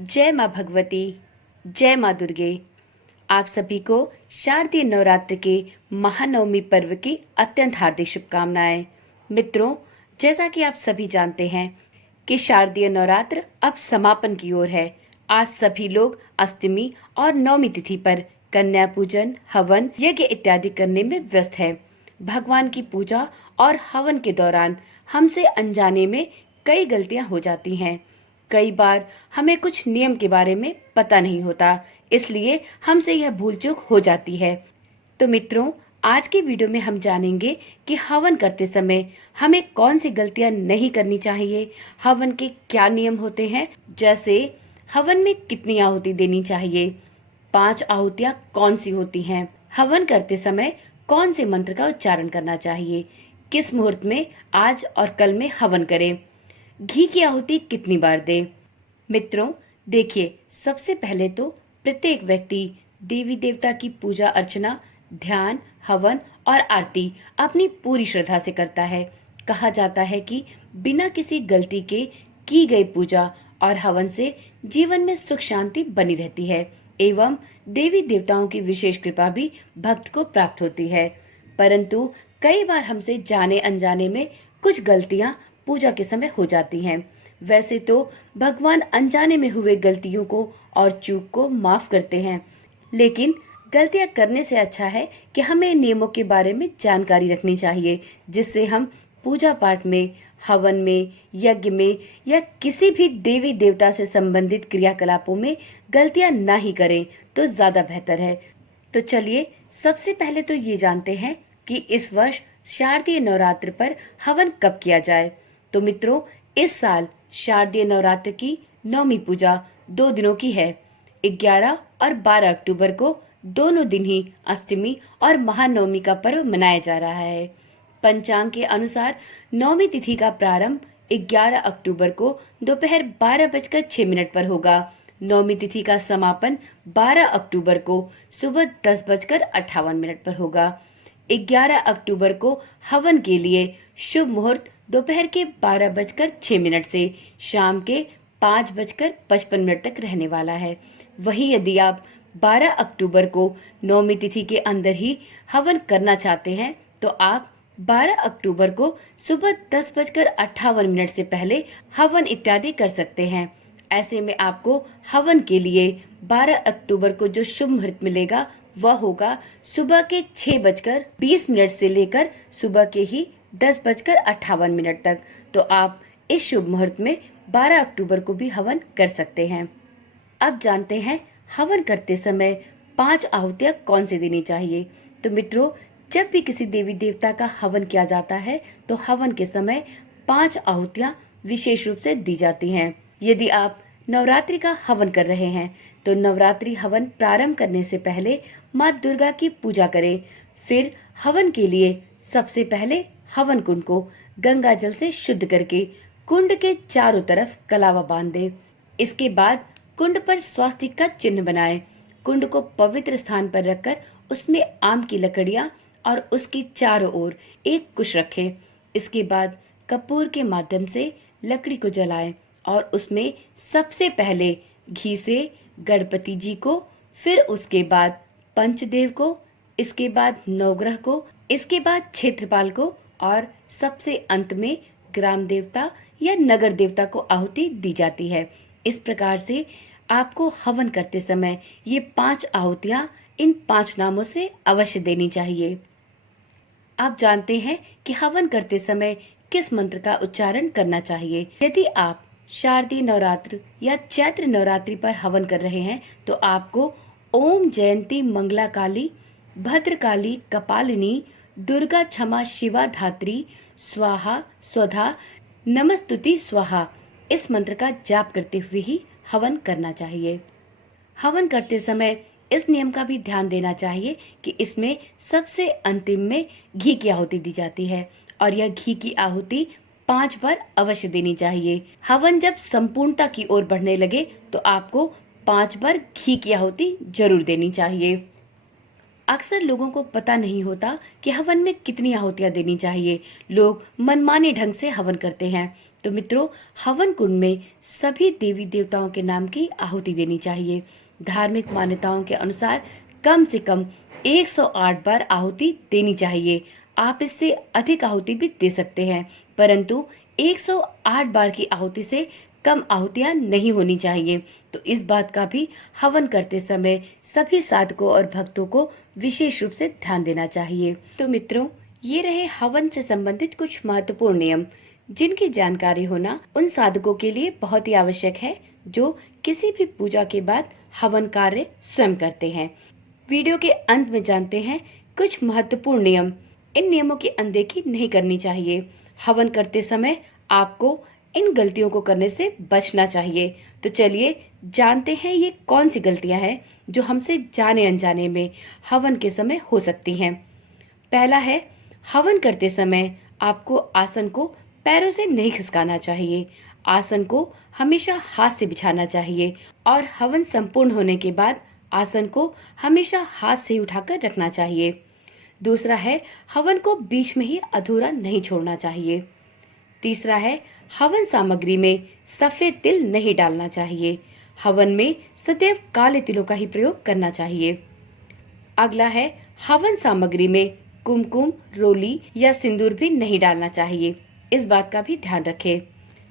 जय माँ भगवती, जय माँ दुर्गे। आप सभी को शारदीय नवरात्र के महानवमी पर्व की अत्यंत हार्दिक शुभकामनाएं। मित्रों, जैसा कि आप सभी जानते हैं कि शारदीय नवरात्र अब समापन की ओर है। आज सभी लोग अष्टमी और नवमी तिथि पर कन्या पूजन, हवन, यज्ञ इत्यादि करने में व्यस्त है। भगवान की पूजा और हवन के दौरान हमसे अनजाने में कई गलतियां हो जाती हैं। कई बार हमें कुछ नियम के बारे में पता नहीं होता, इसलिए हमसे यह भूल चूक हो जाती है। तो मित्रों, आज के वीडियो में हम जानेंगे कि हवन करते समय हमें कौन सी गलतियां नहीं करनी चाहिए, हवन के क्या नियम होते हैं, जैसे हवन में कितनी आहुति देनी चाहिए, 5 आहुतियां कौन सी होती हैं, हवन करते समय कौन से मंत्र का उच्चारण करना चाहिए, किस मुहूर्त में आज और कल में हवन करें, घी की आहुति कितनी बार दे। मित्रों, देखिए, सबसे पहले तो प्रत्येक व्यक्ति देवी देवता की पूजा अर्चना, ध्यान, हवन और आरती अपनी पूरी श्रद्धा से करता है। कहा जाता है कि बिना किसी गलती के की गई पूजा और हवन से जीवन में सुख शांति बनी रहती है एवं देवी देवताओं की विशेष कृपा भी भक्त को प्राप्त होती है। परंतु कई बार हमसे जाने अनजाने में कुछ गलतियां पूजा के समय हो जाती हैं। वैसे तो भगवान अनजाने में हुए गलतियों को और चूक को माफ करते हैं, लेकिन गलतियां करने से अच्छा है कि हमें नियमों के बारे में जानकारी रखनी चाहिए, जिससे हम पूजा पाठ में, हवन में, यज्ञ में या किसी भी देवी देवता से संबंधित क्रियाकलापों में गलतियां ना ही करें तो ज्यादा बेहतर है। तो चलिए, सबसे पहले तो ये जानते हैं कि इस वर्ष शारदीय नवरात्र पर हवन कब किया जाए। तो मित्रों, इस साल शारदीय नवरात्र की नवमी पूजा 2 दिनों की है। 11 और 12 अक्टूबर को दोनों दिन ही अष्टमी और महानवमी का पर्व मनाया जा रहा है। पंचांग के अनुसार नवमी तिथि का प्रारंभ 11 अक्टूबर को दोपहर 12:06 पर होगा। नवमी तिथि का समापन 12 अक्टूबर को सुबह 10:58 पर होगा। 11 अक्टूबर को हवन के लिए शुभ मुहूर्त दोपहर के 12:06 से शाम के 5:55 तक रहने वाला है। वहीं यदि आप 12 अक्टूबर को नवमी तिथि के अंदर ही हवन करना चाहते हैं तो आप 12 अक्टूबर को सुबह 10:58 से पहले हवन इत्यादि कर सकते हैं। ऐसे में आपको हवन के लिए 12 अक्टूबर को जो शुभ मुहूर्त मिलेगा वह होगा सुबह के 6:20 से लेकर सुबह के ही 10:58 तक। तो आप इस शुभ मुहूर्त में 12 अक्टूबर को भी हवन कर सकते हैं। अब जानते हैं हवन करते समय 5 आहुतियां कौन सी देनी चाहिए। तो मित्रों, जब भी किसी देवी देवता का हवन किया जाता है तो हवन के समय 5 आहुतियां विशेष रूप से दी जाती हैं। यदि आप नवरात्रि का हवन कर रहे हैं तो नवरात्रि हवन प्रारंभ करने से पहले माँ दुर्गा की पूजा करें। फिर हवन के लिए सबसे पहले हवन कुंड को गंगा जल से शुद्ध करके कुंड के चारों तरफ कलावा बांध दें। इसके बाद कुंड पर स्वास्तिक का चिन्ह बनाएं। कुंड को पवित्र स्थान पर रखकर उसमें आम की लकड़ियां और उसकी चारों ओर एक कुश रखें। इसके बाद कपूर के माध्यम से लकड़ी को जलाएं और उसमें सबसे पहले घी से गणपति जी को, फिर उसके बाद पंचदेव को, इसके बाद नवग्रह को, इसके बाद क्षेत्रपाल को और सबसे अंत में ग्राम देवता या नगर देवता को आहुति दी जाती है। इस प्रकार से आपको हवन करते समय ये 5 आहुतियां इन 5 नामों से अवश्य देनी चाहिए। आप जानते हैं कि हवन करते समय किस मंत्र का उच्चारण करना चाहिए। यदि आप शारदीय नवरात्र या चैत्र नवरात्रि पर हवन कर रहे हैं तो आपको ओम जयंती मंगला काली भद्रकाली कपालिनी दुर्गा क्षमा शिवा धात्री स्वाहा स्वधा नमस्तुति स्वाहा इस मंत्र का जाप करते हुए ही हवन करना चाहिए। हवन करते समय इस नियम का भी ध्यान देना चाहिए कि इसमें सबसे अंतिम में घी की आहुति दी जाती है और यह घी की आहुति 5 बार अवश्य देनी चाहिए। हवन जब संपूर्णता की ओर बढ़ने लगे तो आपको 5 बार घी की आहुति जरूर देनी चाहिए। अक्सर लोगों को पता नहीं होता कि हवन में कितनी आहुतियां देनी चाहिए। लोग मनमाने ढंग से हवन करते हैं। तो मित्रों, हवन कुंड में सभी देवी देवताओं के नाम की आहुति देनी चाहिए। धार्मिक मान्यताओं के अनुसार कम से कम 108 बार आहुति देनी चाहिए। आप इससे अधिक आहुति भी दे सकते हैं, परंतु 108 बार की आहुति से कम आहुतियां नहीं होनी चाहिए। तो इस बात का भी हवन करते समय सभी साधकों और भक्तों को विशेष रूप से ध्यान देना चाहिए। तो मित्रों, ये रहे हवन से संबंधित कुछ महत्वपूर्ण नियम, जिनकी जानकारी होना उन साधकों के लिए बहुत ही आवश्यक है जो किसी भी पूजा के बाद हवन कार्य स्वयं करते हैं। वीडियो के अंत में जानते हैं कुछ महत्वपूर्ण नियम। इन नियमों की अनदेखी नहीं करनी चाहिए। हवन करते समय आपको इन गलतियों को करने से बचना चाहिए। तो चलिए जानते हैं ये कौन सी गलतियां हैं जो हमसे जाने अनजाने में हवन के समय हो सकती हैं। पहला है, हवन करते समय आपको आसन को पैरों से नहीं खिसकाना चाहिए। आसन को हमेशा हाथ से बिछाना चाहिए और हवन संपूर्ण होने के बाद आसन को हमेशा हाथ से ही उठाकर रखना चाहिए। दूसरा है, हवन को बीच में ही अधूरा नहीं छोड़ना चाहिए। तीसरा है, हवन सामग्री में सफेद तिल नहीं डालना चाहिए। हवन में सदैव काले तिलों का ही प्रयोग करना चाहिए। अगला है, हवन सामग्री में कुमकुम, रोली या सिंदूर भी नहीं डालना चाहिए। इस बात का भी ध्यान रखें।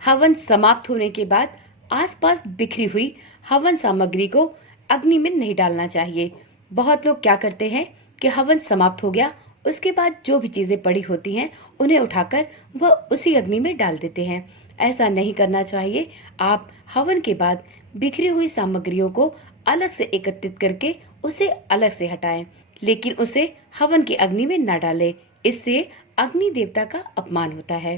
हवन समाप्त होने के बाद आसपास बिखरी हुई हवन सामग्री को अग्नि में नहीं डालना चाहिए। बहुत लोग क्या करते हैं कि हवन समाप्त हो गया, उसके बाद जो भी चीजें पड़ी होती हैं उन्हें उठाकर वह उसी अग्नि में डाल देते हैं। ऐसा नहीं करना चाहिए। आप हवन के बाद बिखरी हुई सामग्रियों को अलग से एकत्रित करके उसे अलग से हटाएं, लेकिन उसे हवन की अग्नि में न डालें। इससे अग्नि देवता का अपमान होता है।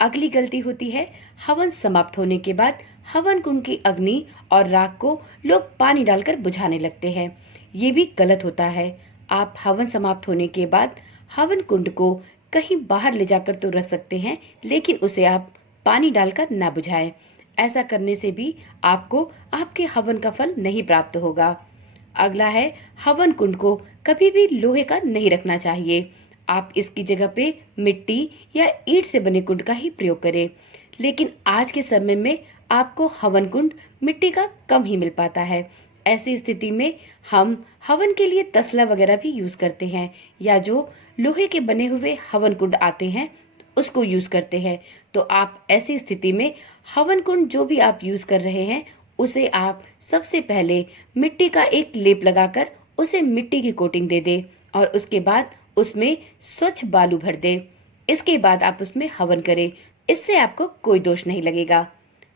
अगली गलती होती है, हवन समाप्त होने के बाद हवन कुंड की अग्नि और राख को लोग पानी डालकर बुझाने लगते हैं। ये भी गलत होता है। आप हवन समाप्त होने के बाद हवन कुंड को कहीं बाहर ले जाकर तो रख सकते हैं, लेकिन उसे आप पानी डालकर ना बुझाएं। ऐसा करने से भी आपको आपके हवन का फल नहीं प्राप्त होगा। अगला है, हवन कुंड को कभी भी लोहे का नहीं रखना चाहिए। आप इसकी जगह पे मिट्टी या ईंट से बने कुंड का ही प्रयोग करें। लेकिन आज के समय में आपको हवन कुंड मिट्टी का कम ही मिल पाता है। ऐसी स्थिति में हम हवन के लिए तसला वगैरह भी यूज करते हैं, या जो लोहे के बने हुए हवन कुंड आते हैं उसको यूज करते हैं। तो आप ऐसी स्थिति में हवन कुंड जो भी आप यूज कर रहे हैं उसे आप सबसे पहले मिट्टी का एक लेप लगाकर उसे मिट्टी की कोटिंग दे दे और उसके बाद उसमें स्वच्छ बालू भर दे। इसके बाद आप उसमें हवन करें। इससे आपको कोई दोष नहीं लगेगा।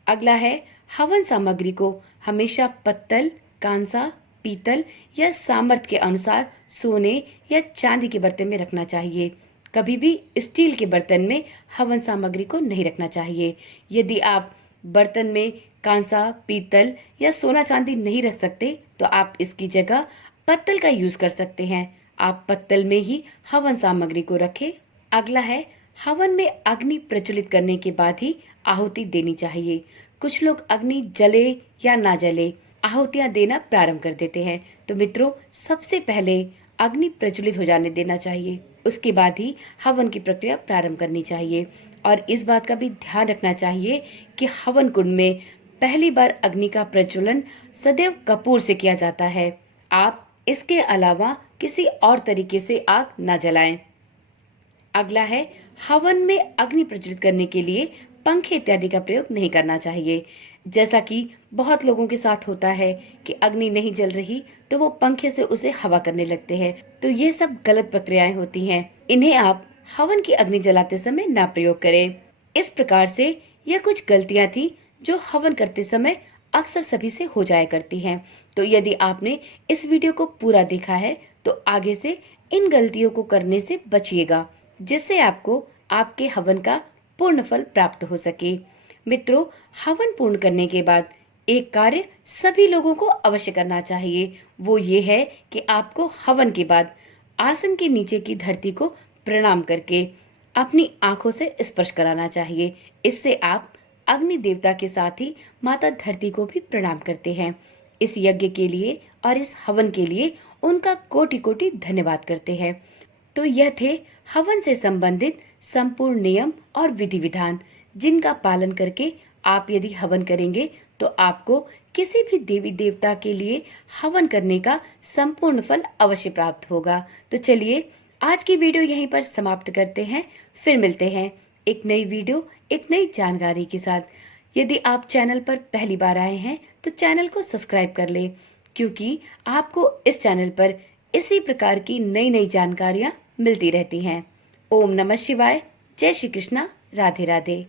अगला है, हवन सामग्री को हमेशा पत्तल, कांसा, पीतल या सामर्थ्य के अनुसार सोने या चांदी के बर्तन में रखना चाहिए। कभी भी स्टील के बर्तन में हवन सामग्री को नहीं रखना चाहिए। यदि आप बर्तन में कांसा, पीतल या सोना चांदी नहीं रख सकते तो आप इसकी जगह पत्तल का यूज कर सकते हैं। आप पत्तल में ही हवन सामग्री को रखें। अगला है, हवन में अग्नि प्रज्वलित करने के बाद ही आहुति देनी चाहिए। कुछ लोग अग्नि जले या ना जले आहुतियां देना प्रारंभ कर देते हैं। तो मित्रों, सबसे पहले अग्नि प्रज्वलित हो जाने देना चाहिए, उसके बाद ही हवन की प्रक्रिया प्रारंभ करनी चाहिए। और इस बात का भी ध्यान रखना चाहिए कि हवन कुंड में पहली बार अग्नि का प्रज्वलन सदैव कपूर से किया जाता है। आप इसके अलावा किसी और तरीके से आग न जलाएं। अगला है, हवन में अग्नि प्रज्वलित करने के लिए पंखे इत्यादि का प्रयोग नहीं करना चाहिए। जैसा कि बहुत लोगों के साथ होता है कि अग्नि नहीं जल रही तो वो पंखे से उसे हवा करने लगते हैं। तो ये सब गलत प्रक्रियाएं होती हैं। इन्हें आप हवन की अग्नि जलाते समय ना प्रयोग करें। इस प्रकार से यह कुछ गलतियां थी जो हवन करते समय अक्सर सभी से हो जाया करती हैं। तो यदि आपने इस वीडियो को पूरा देखा है तो आगे से इन गलतियों को करने से बचिएगा, जिससे आपको आपके हवन का पूर्ण फल प्राप्त हो सके। मित्रों, हवन पूर्ण करने के बाद एक कार्य सभी लोगों को अवश्य करना चाहिए। वो ये है कि आपको हवन के बाद आसन के नीचे की धरती को प्रणाम करके अपनी आंखों से स्पर्श कराना चाहिए। इससे आप अग्नि देवता के साथ ही माता धरती को भी प्रणाम करते हैं। इस यज्ञ के लिए और इस हवन के लिए उनका कोटि कोटि धन्यवाद करते हैं। तो यह थे हवन से संबंधित संपूर्ण नियम और विधि विधान। जिनका पालन करके आप यदि हवन करेंगे तो आपको किसी भी देवी देवता के लिए हवन करने का संपूर्ण फल अवश्य प्राप्त होगा। तो चलिए आज की वीडियो यहीं पर समाप्त करते हैं। फिर मिलते हैं एक नई वीडियो, एक नई जानकारी के साथ। यदि आप चैनल पर पहली बार आए हैं तो चैनल को सब्सक्राइब कर लें, क्योंकि आपको इस चैनल पर इसी प्रकार की नई नई जानकारियां मिलती रहती हैं। ओम नमः शिवाय। जय श्री कृष्णा। राधे राधे।